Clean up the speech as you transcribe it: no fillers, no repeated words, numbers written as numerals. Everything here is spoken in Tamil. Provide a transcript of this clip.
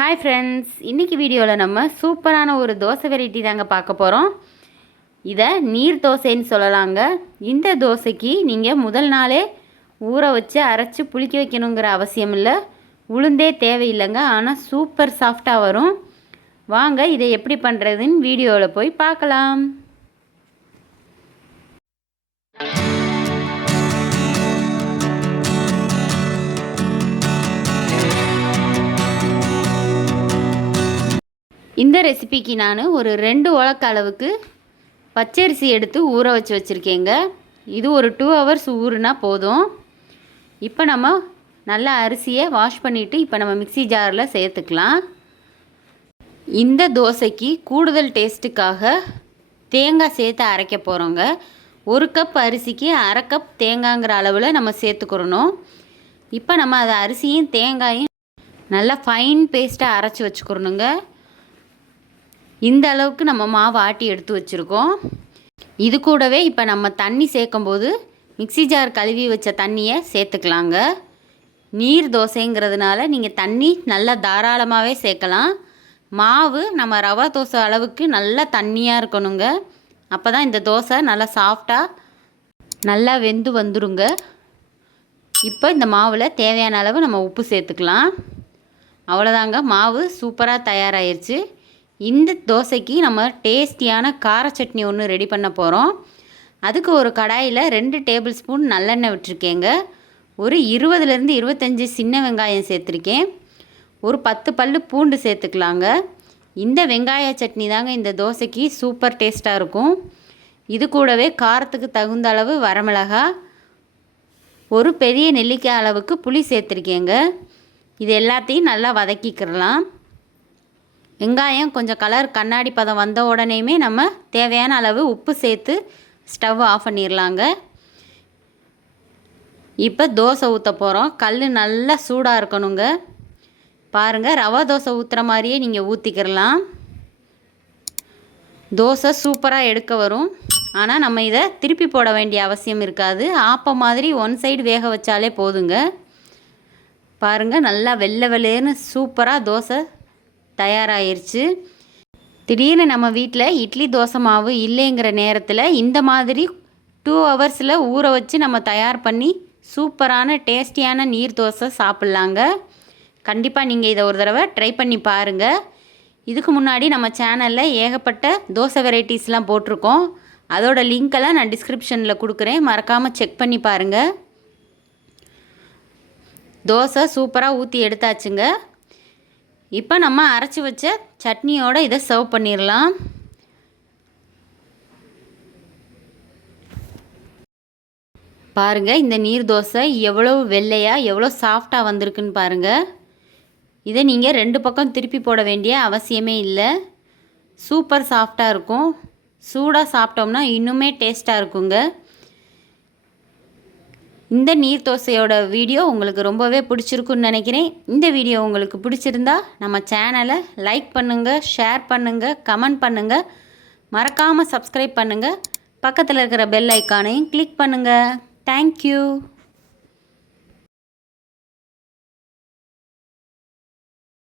ஹாய் ஃப்ரெண்ட்ஸ், இன்றைக்கி வீடியோவில் நம்ம சூப்பரான ஒரு தோசை வெரைட்டி தாங்க பார்க்க போகிறோம். இதை நீர் தோசைன்னு சொல்லலாங்க. இந்த தோசைக்கு நீங்கள் முதல் நாளே ஊற வச்சு அரைச்சி புளிக்க வைக்கணுங்கிற அவசியம் இல்லை, உளுந்தே தேவையில்லைங்க. ஆனால் சூப்பர் சாஃப்டாக வரும். வாங்க இதை எப்படி பண்ணுறதுன்னு வீடியோவில் போய் பார்க்கலாம். இந்த ரெசிபிக்கு நான் ஒரு 2 உலக்கு அளவுக்கு பச்சரிசி எடுத்து ஊற வச்சு வச்சுருக்கேங்க. இது ஒரு 2 ஹவர்ஸ் ஊறுனா போதும். இப்போ நம்ம நல்லா அரிசியை வாஷ் பண்ணிவிட்டு இப்போ நம்ம மிக்ஸி ஜாரில் சேர்த்துக்கலாம். இந்த தோசைக்கு கூடுதல் டேஸ்ட்டுக்காக தேங்காய் சேர்த்து அரைக்க போகிறோங்க. 1 கப் அரிசிக்கு 1/2 கப் தேங்காய்ங்கிற அளவில் நம்ம சேர்த்துக்கிறணும். இப்போ நம்ம அதை அரிசியும் தேங்காயும் நல்லா ஃபைன் பேஸ்ட்டாக அரைச்சி வச்சுக்கிறணுங்க. இந்த அளவுக்கு நம்ம மாவு ஆட்டி எடுத்து வச்சுருக்கோம். இது கூடவே இப்போ நம்ம தண்ணி சேர்க்கும்போது மிக்ஸி ஜார் கழுவி வச்ச தண்ணியை சேர்த்துக்கலாங்க. நீர் தோசைங்கிறதுனால நீங்கள் தண்ணி நல்லா தாராளமாகவே சேர்க்கலாம். மாவு நம்ம ரவா தோசை அளவுக்கு நல்லா தண்ணியாக இருக்கணுங்க. அப்போ தான் இந்த தோசை நல்லா சாஃப்டாக நல்லா வெந்து வந்துடுங்க. இப்போ இந்த மாவில் தேவையான அளவு நம்ம உப்பு சேர்த்துக்கலாம். அவ்வளோதாங்க, மாவு சூப்பராக தயாராகிருச்சு. இந்த தோசைக்கு நம்ம டேஸ்டியான கார சட்னி ஒன்று ரெடி பண்ண போகிறோம். அதுக்கு ஒரு கடாயில் 2 டேபிள் ஸ்பூன் நல்லெண்ணெய் விட்டுருக்கேங்க. ஒரு 20லேருந்து 25 சின்ன வெங்காயம் சேர்த்துருக்கேன். ஒரு 10 பல்லு பூண்டு சேர்த்துக்கலாங்க. இந்த வெங்காய சட்னி தாங்க இந்த தோசைக்கு சூப்பர் டேஸ்ட்டாக இருக்கும். இது கூடவே காரத்துக்கு தகுந்த அளவு வரமிளகா, ஒரு பெரிய நெல்லிக்காய் அளவுக்கு புளி சேர்த்துருக்கேங்க. இது எல்லாத்தையும் நல்லா வதக்கிக்கிறலாம். வெங்காயம் கொஞ்சம் கலர் கண்ணாடி பதம் வந்த உடனேயுமே நம்ம தேவையான அளவு உப்பு சேர்த்து ஸ்டவ் ஆஃப் பண்ணிடலாங்க. இப்போ தோசை ஊற்ற போகிறோம். கல் நல்லா சூடாக இருக்கணுங்க. பாருங்கள், ரவா தோசை ஊற்றுற மாதிரியே நீங்கள் ஊற்றிக்கிறலாம். தோசை சூப்பராக எடுக்க வரும். ஆனால் நம்ம இதை திருப்பி போட வேண்டிய அவசியம் இருக்காது. ஆப்பம் மாதிரி 1 சைடு வேக வச்சாலே போதுங்க. பாருங்கள், நல்லா வெள்ளை வெள்ளைன்னு சூப்பராக தோசை தயாராகிருச்சு. திடீர்னு நம்ம வீட்டில் இட்லி தோசை மாவு இல்லைங்கிற நேரத்தில் இந்த மாதிரி 2 ஹவர்ஸில் ஊற வச்சு நம்ம தயார் பண்ணி சூப்பரான டேஸ்டியான நீர் தோசை சாப்பிட்லாங்க. கண்டிப்பாக நீங்கள் இதை ஒரு தடவை ட்ரை பண்ணி பாருங்கள். இதுக்கு முன்னாடி நம்ம சேனலில் ஏகப்பட்ட தோசை வெரைட்டிஸ்லாம் போட்டிருக்கோம். அதோட லிங்க்கெல்லாம் நான் டிஸ்கிரிப்ஷனில் கொடுக்குறேன், மறக்காமல் செக் பண்ணி பாருங்கள். தோசை சூப்பராக ஊற்றி எடுத்தாச்சுங்க. இப்போ நம்ம அரைச்சி வச்ச சட்னியோடு இதை சர்வ் பண்ணிடலாம். பாருங்கள், இந்த நீர் தோசை எவ்வளோ வெள்ளையாக எவ்வளோ சாஃப்டாக வந்திருக்குன்னு பாருங்கள். இதை நீங்கள் 2 பக்கம் திருப்பி போட வேண்டிய அவசியமே இல்லை. சூப்பர் சாஃப்டாக இருக்கும். சூடாக சாப்பிட்டோம்னா இன்னுமே டேஸ்ட்டாக இருக்குங்க. இந்த நீர் தோசையோட வீடியோ உங்களுக்கு ரொம்பவே பிடிச்சிருக்குன்னு நினைக்கிறேன். இந்த வீடியோ உங்களுக்கு பிடிச்சிருந்தா நம்ம சேனலை லைக் பண்ணுங்கள், ஷேர் பண்ணுங்கள், கமெண்ட் பண்ணுங்கள், மறக்காமல் சப்ஸ்கிரைப் பண்ணுங்கள். பக்கத்தில் இருக்கிற பெல் ஐக்கானையும் கிளிக் பண்ணுங்கள். தேங்க்யூ.